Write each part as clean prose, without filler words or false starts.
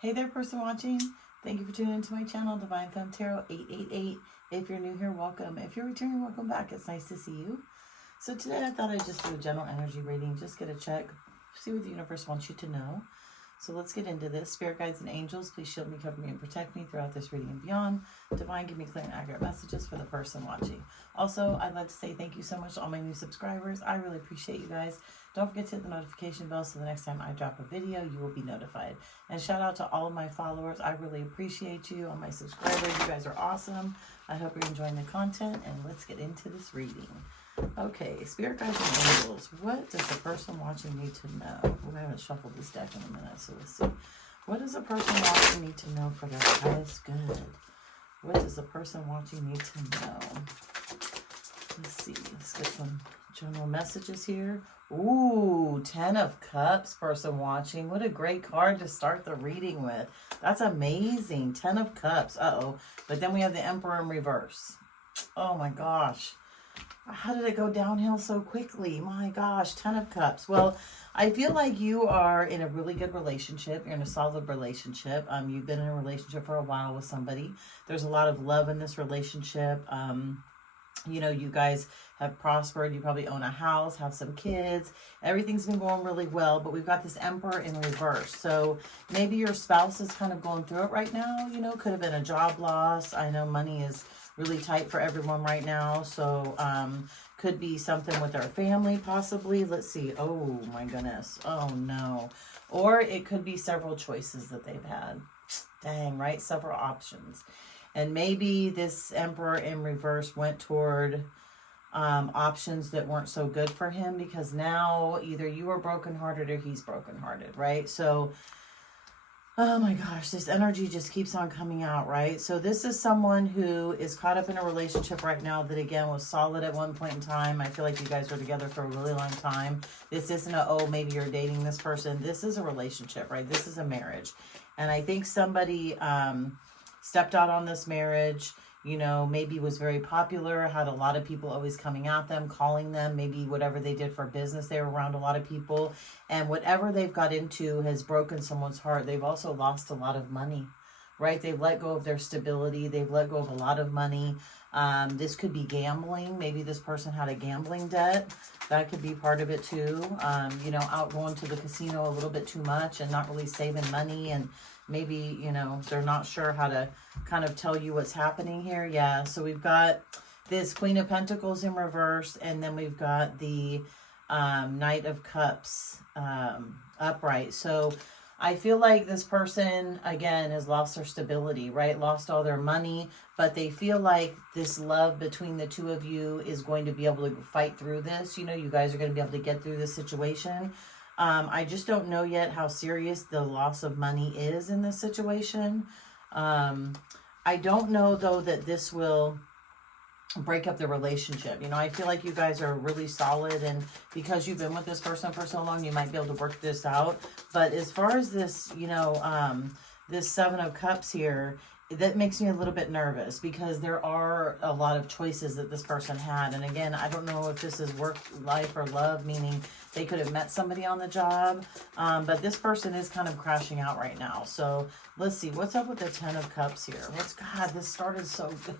Hey there, person watching. Thank you for tuning into my channel, Divine Femme Tarot 888. If you're new here, welcome. If you're returning, welcome back. It's nice to see you. So today I thought I'd just do a general energy reading, just get a check, see what the universe wants you to know. So let's get into this. Spirit guides and angels, please shield me, cover me, and protect me throughout this reading and beyond. Divine, give me clear and accurate messages for the person watching. Also, I'd like to say thank you so much to all my new subscribers. I really appreciate you guys. Don't forget to hit the notification bell so the next time I drop a video, you will be notified. And shout out to all of my followers. I really appreciate you. All my subscribers, you guys are awesome. I hope you're enjoying the content, and let's get into this reading. Okay, Spirit guides and angels, what does the person watching need to know? We're going to shuffle this deck in a minute, so let's see. What does the person watching need to know for their highest good? What does the person watching need to know? Let's see. Let's get some general messages here. Ooh, 10 of Cups, person watching. What a great card to start the reading with. That's amazing. 10 of Cups. Uh-oh. But then we have the Emperor in reverse. Oh, my gosh. How did it go downhill so quickly? My gosh, 10 of Cups. Well, I feel like you are in a really good relationship. You're in a solid relationship. You've been in a relationship for a while with somebody. There's a lot of love in this relationship. You know, you guys have prospered. You probably own a house, have some kids. Everything's been going really well, but we've got this Emperor in reverse. So maybe your spouse is kind of going through it right now. You know, could have been a job loss. I know money is really tight for everyone right now. So could be something with their family possibly. Let's see. Oh my goodness. Oh no. Or it could be several choices that they've had. Dang, right? Several options. And maybe this Emperor in reverse went toward options that weren't so good for him, because now either you are brokenhearted or he's brokenhearted, right? So oh my gosh, this energy just keeps on coming out, right? So this is someone who is caught up in a relationship right now that, again, was solid at one point in time. I feel like you guys were together for a really long time. This isn't a, oh, maybe you're dating this person. This is a relationship, right? This is a marriage. And I think somebody stepped out on this marriage, you know, maybe was very popular, had a lot of people always coming at them, calling them, maybe whatever they did for business, they were around a lot of people, and whatever they've got into has broken someone's heart. They've also lost a lot of money, right? They've let go of their stability. They've let go of a lot of money. This could be gambling. Maybe this person had a gambling debt. That could be part of it too. You know, out going to the casino a little bit too much and not really saving money, and maybe, you know, they're not sure how to kind of tell you what's happening here. Yeah, so we've got this Queen of Pentacles in reverse, and then we've got the Knight of Cups upright. So I feel like this person, again, has lost their stability, right? Lost all their money, but they feel like this love between the two of you is going to be able to fight through this. You know, you guys are going to be able to get through this situation. I just don't know yet how serious the loss of money is in this situation. I don't know, though, that this will break up the relationship. You know, I feel like you guys are really solid, and because you've been with this person for so long, you might be able to work this out. But as far as this, you know, this Seven of Cups here, that makes me a little bit nervous, because there are a lot of choices that this person had. And again, I don't know if this is work, life, or love, meaning they could have met somebody on the job. But this person is kind of crashing out right now. So let's see. What's up with the 10 of Cups here? God, this started so good.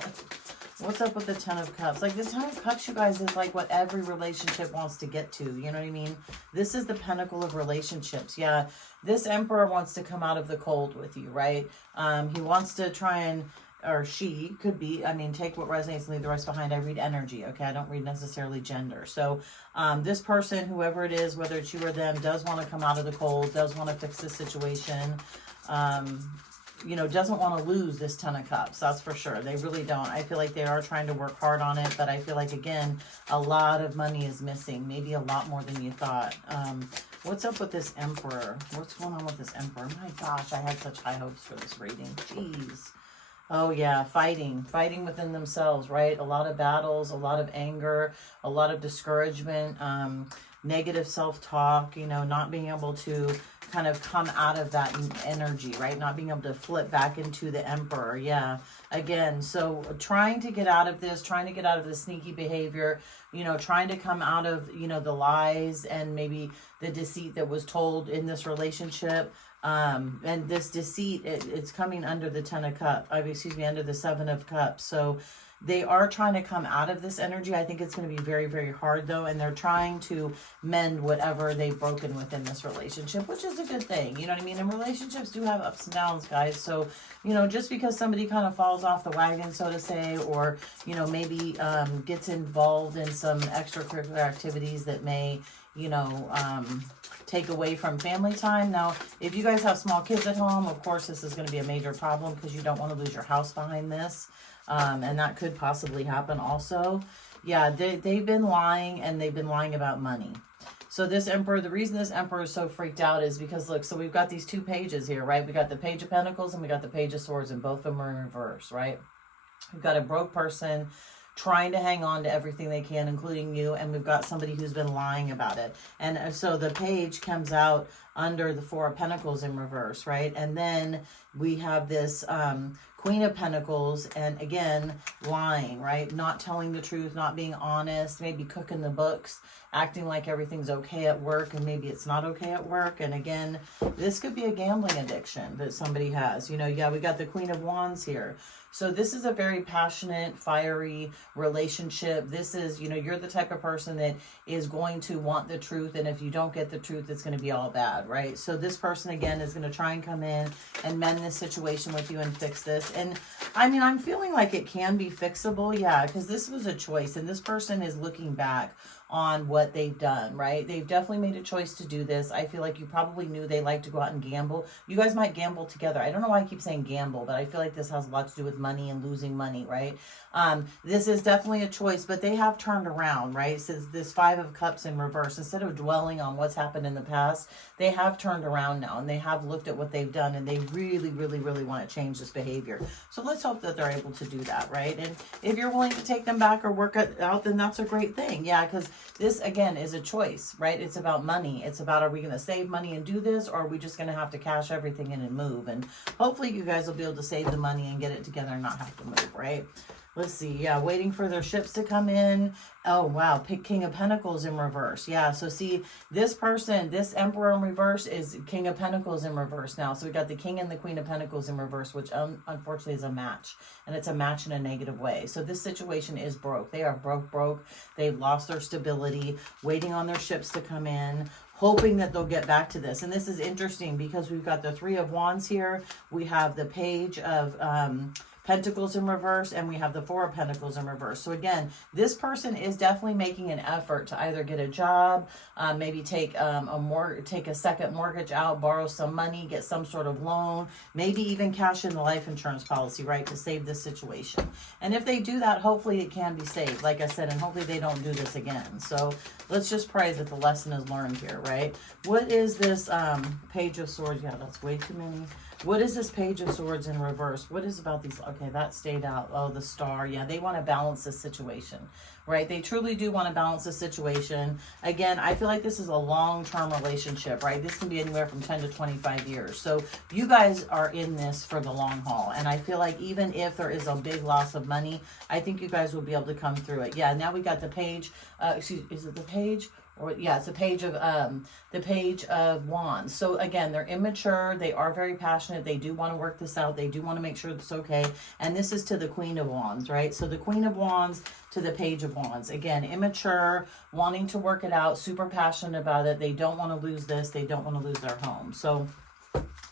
What's up with the 10 of Cups? Like, the 10 of Cups, you guys, is like what every relationship wants to get to. You know what I mean? This is the pinnacle of relationships. Yeah, this Emperor wants to come out of the cold with you, right? He wants to try and, or she could be, I mean, take what resonates and leave the rest behind. I read energy, okay? I don't read necessarily gender. So this person, whoever it is, whether it's you or them, does want to come out of the cold, does want to fix this situation. You know, doesn't want to lose this 10 of Cups. That's for sure. They really don't. I feel like they are trying to work hard on it, but I feel like, again, a lot of money is missing. Maybe a lot more than you thought. What's up with this Emperor? What's going on with this Emperor? My gosh, I had such high hopes for this reading. Jeez. Oh yeah, fighting within themselves, right? A lot of battles, a lot of anger, a lot of discouragement, negative self-talk, you know, not being able to kind of come out of that energy, right? Not being able to flip back into the Emperor. Yeah, again, so trying to get out of this, trying to get out of the sneaky behavior, you know, trying to come out of, you know, the lies and maybe the deceit that was told in this relationship. And this deceit, it's coming under the 10 of cups, excuse me, under the 7 of cups. So they are trying to come out of this energy. I think it's going to be very, very hard though. And they're trying to mend whatever they've broken within this relationship, which is a good thing. You know what I mean? And relationships do have ups and downs, guys. So, you know, just because somebody kind of falls off the wagon, so to say, or, you know, maybe gets involved in some extracurricular activities that may, you know, take away from family time. Now, if you guys have small kids at home, of course, this is going to be a major problem because you don't want to lose your house behind this. And that could possibly happen also. Yeah, they've been lying, and they've been lying about money. So this Emperor, the reason this Emperor is so freaked out is because, look, so we've got these two pages here, right? We got the Page of Pentacles and we got the Page of Swords, and both of them are in reverse, right? We've got a broke person trying to hang on to everything they can, including you, and we've got somebody who's been lying about it. And so the page comes out under the Four of Pentacles in reverse, right? And then we have this Queen of Pentacles, and again, lying, right? Not telling the truth, not being honest, maybe cooking the books, acting like everything's okay at work, and maybe it's not okay at work. And again, this could be a gambling addiction that somebody has. You know, yeah, we got the Queen of Wands here. So this is a very passionate, fiery relationship. This is, you know, you're the type of person that is going to want the truth. And if you don't get the truth, it's going to be all bad, right? So this person, again, is going to try and come in and mend this situation with you and fix this. And I mean, I'm feeling like it can be fixable. Yeah, because this was a choice. And this person is looking back on what they've done, right? They've definitely made a choice to do this. I feel like you probably knew they like to go out and gamble. You guys might gamble together. I don't know why I keep saying gamble, but I feel like this has a lot to do with money and losing money, right? This is definitely a choice, but they have turned around, right? So this Five of Cups in reverse, instead of dwelling on what's happened in the past, they have turned around now, and they have looked at what they've done, and they really, really, really want to change this behavior. So let's hope that they're able to do that, right? And if you're willing to take them back or work it out, then that's a great thing. Yeah, because this, again, is a choice, right? It's about money. It's about, are we going to save money and do this, or are we just going to have to cash everything in and move? And hopefully you guys will be able to save the money and get it together and not have to move, right? Let's see. Yeah, waiting for their ships to come in. Oh, wow. Pick King of Pentacles in reverse. Yeah, so see, this person, this Emperor in reverse is King of Pentacles in reverse now. So we got the King and the Queen of Pentacles in reverse, which unfortunately is a match. And it's a match in a negative way. So this situation is broke. They are broke. They've lost their stability, waiting on their ships to come in, hoping that they'll get back to this. And this is interesting because we've got the Three of Wands here. We have the Page of Pentacles in reverse, and we have the Four of Pentacles in reverse. So again, this person is definitely making an effort to either get a job, maybe take a second mortgage out, borrow some money, get some sort of loan, maybe even cash in the life insurance policy, right, to save this situation. And if they do that, hopefully it can be saved, like I said, and hopefully they don't do this again. So let's just pray that the lesson is learned here, right? What is this Page of Swords? Yeah, that's way too many. What is this Page of Swords in reverse? What is about these? Okay, that stayed out. Oh, the Star. Yeah, they want to balance this situation, right? They truly do want to balance the situation. Again, I feel like this is a long-term relationship, right? This can be anywhere from 10 to 25 years. So you guys are in this for the long haul. And I feel like even if there is a big loss of money, I think you guys will be able to come through it. Yeah, now we got the Page. Is it the Page? Or yeah, it's the Page of Wands. So again, they're immature. They are very passionate. They do want to work this out. They do want to make sure it's okay. And this is to the Queen of Wands, right? So the Queen of Wands to the Page of Wands. Again, immature, wanting to work it out, super passionate about it. They don't want to lose this. They don't want to lose their home. So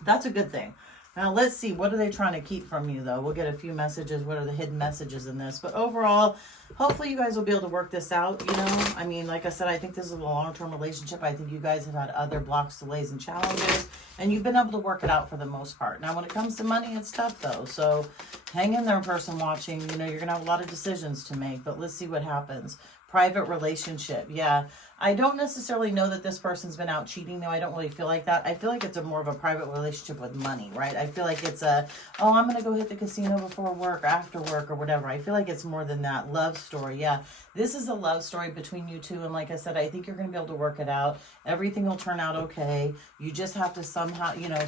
that's a good thing. Now, let's see. What are they trying to keep from you, though? We'll get a few messages. What are the hidden messages in this? But overall, hopefully you guys will be able to work this out, you know? I mean, like I said, I think this is a long-term relationship. I think you guys have had other blocks, delays, and challenges, and you've been able to work it out for the most part. Now, when it comes to money, it's tough, though. So hang in there, person watching. You know, you're going to have a lot of decisions to make, but let's see what happens. Private relationship. Yeah. I don't necessarily know that this person's been out cheating, though. I don't really feel like that. I feel like it's a more of a private relationship with money, right? I feel like it's a, oh, I'm going to go hit the casino before work, after work, or whatever. I feel like it's more than that. Love story. Yeah. This is a love story between you two. And like I said, I think you're going to be able to work it out. Everything will turn out okay. You just have to somehow, you know,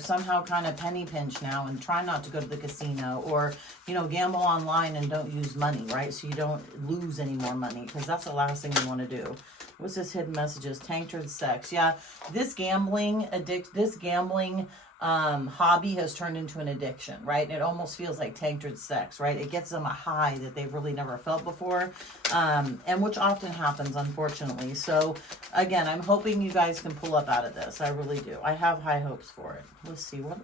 kind of penny pinch now and try not to go to the casino or, you know, gamble online and don't use money, right? So you don't lose any more money, because that's the last thing you want to do. What's this hidden messages? Tainted sex. Yeah, this gambling hobby has turned into an addiction, right? And it almost feels like tainted sex, right? It gives them a high that they've really never felt before, and which often happens, unfortunately. So, again, I'm hoping you guys can pull up out of this. I really do. I have high hopes for it. Let's see. What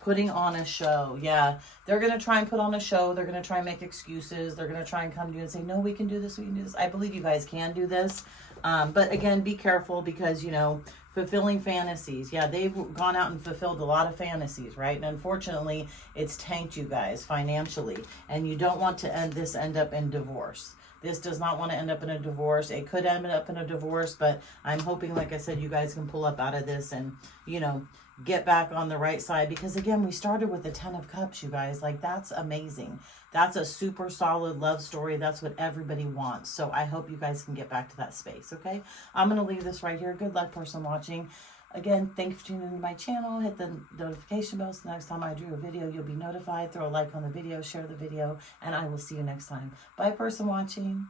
putting on a show. Yeah, they're going to try and put on a show. They're going to try and make excuses. They're going to try and come to you and say, no, we can do this. We can do this. I believe you guys can do this. But again, be careful because, you know, fulfilling fantasies. Yeah, they've gone out and fulfilled a lot of fantasies, right? And unfortunately, it's tanked you guys financially. And you don't want to end up in divorce. This does not want to end up in a divorce. It could end up in a divorce, but I'm hoping, like I said, you guys can pull up out of this and, you know, get back on the right side. Because again, we started with the 10 of Cups, you guys. Like, that's amazing. That's a super solid love story. That's what everybody wants. So I hope you guys can get back to that space, okay? I'm going to leave this right here. Good luck, person watching. Again, thank you for tuning into my channel. Hit the notification bell so next time I do a video, you'll be notified. Throw a like on the video, share the video, and I will see you next time. Bye, person watching.